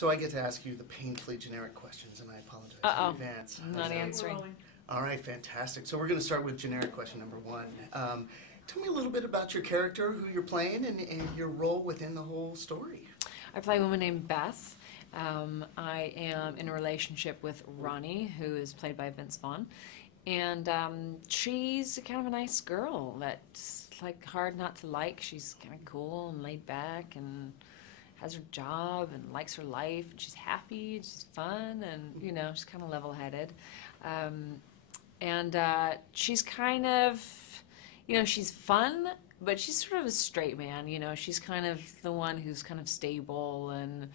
So I get to ask you the painfully generic questions, and I apologize in advance. I'm not answering. All right, fantastic. So we're going to start with generic question number one. Tell me a little bit about your character, who you're playing, and your role within the whole story. I play a woman named Beth. I am in a relationship with Ronnie, who is played by Vince Vaughn. And she's kind of a nice girl that's like hard not to like. She's kind of cool and laid back and has her job and likes her life. And she's happy and she's fun and, you know, she's kind of level-headed. She's kind of, you know, she's fun, but she's sort of a straight man, you know. She's kind of the one who's kind of stable and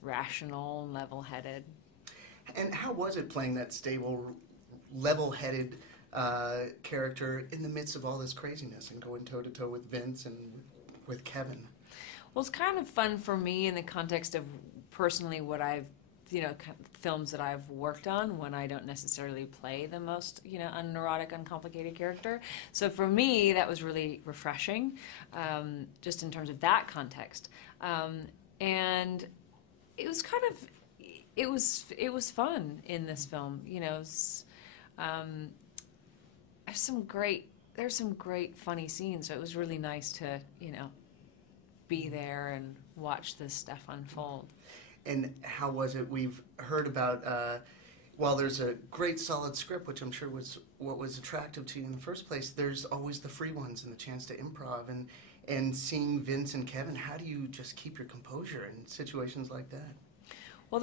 rational and level-headed. And how was it playing that stable, level-headed character in the midst of all this craziness and going toe-to-toe with Vince and with Kevin? Well, it's kind of fun for me in the context of personally what I've, you know, films that I've worked on when I don't necessarily play the most, you know, unneurotic, uncomplicated character. So for me, that was really refreshing, just in terms of that context. And it was kind of, it was fun in this film, you know. There's some great funny scenes, so it was really nice to, you know, be there and watch this stuff unfold. And how was it? We've heard about, while there's a great solid script, which I'm sure was what was attractive to you in the first place, there's always the free ones and the chance to improv. And seeing Vince and Kevin, how do you just keep your composure in situations like that? Well,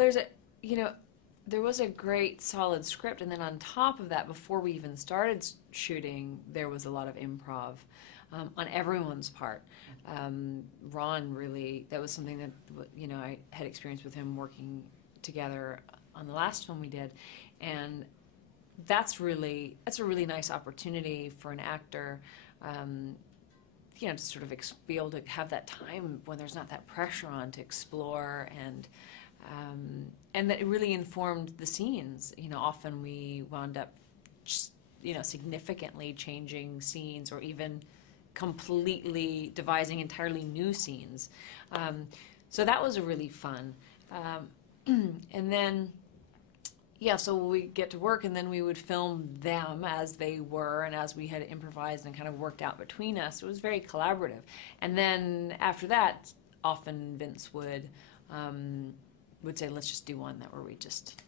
you know, there was a great solid script, and then on top of that, before we even started shooting, there was a lot of improv on everyone's part. Ron really, that was something that, you know, I had experience with him working together on the last film we did, and that's a really nice opportunity for an actor, you know, to sort of be able to have that time when there's not that pressure on to explore, and that it really informed the scenes. You know, often we wound up just, you know, significantly changing scenes or even completely devising entirely new scenes. So that was really fun. And then, yeah, so we get to work, and then we would film them as they were and as we had improvised and kind of worked out between us. It was very collaborative. And then after that, often Vince would say, let's just do one where we just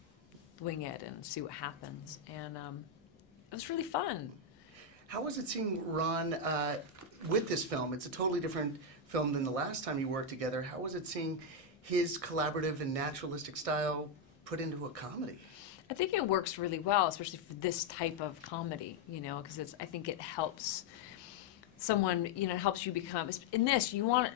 wing it and see what happens. And it was really fun. How was it seeing Ron with this film? It's a totally different film than the last time you worked together. How was it seeing his collaborative and naturalistic style put into a comedy? I think it works really well, especially for this type of comedy, you know, because I think it helps someone, you know, it helps you become, in this, you want,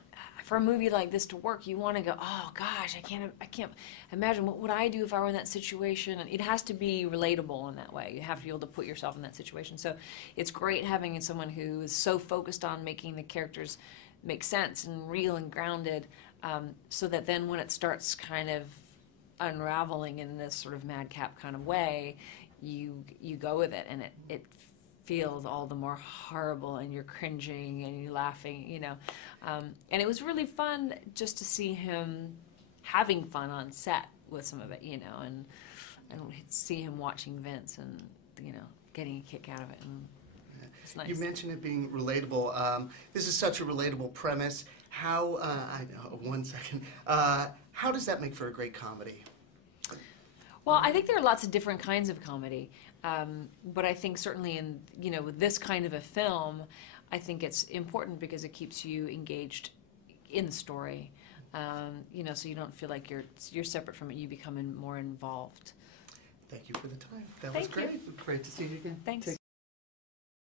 for a movie like this to work, you want to go, oh gosh, I can't imagine, what would I do if I were in that situation? And it has to be relatable in that way. You have to be able to put yourself in that situation. So it's great having someone who is so focused on making the characters make sense and real and grounded, so that then when it starts kind of unraveling in this sort of madcap kind of way, you go with it, and it feels all the more horrible, and you're cringing and you're laughing, you know. And it was really fun just to see him having fun on set with some of it, you know, and see him watching Vince and, you know, getting a kick out of it. And it's nice. You mentioned it being relatable. This is such a relatable premise. How, one second, how does that make for a great comedy? Well, I think there are lots of different kinds of comedy, but I think certainly in, you know, with this kind of a film, I think it's important because it keeps you engaged in the story, you know, so you don't feel like you're separate from it. You become more involved. Thank you for the time. That was great. Great to see you again. Thanks.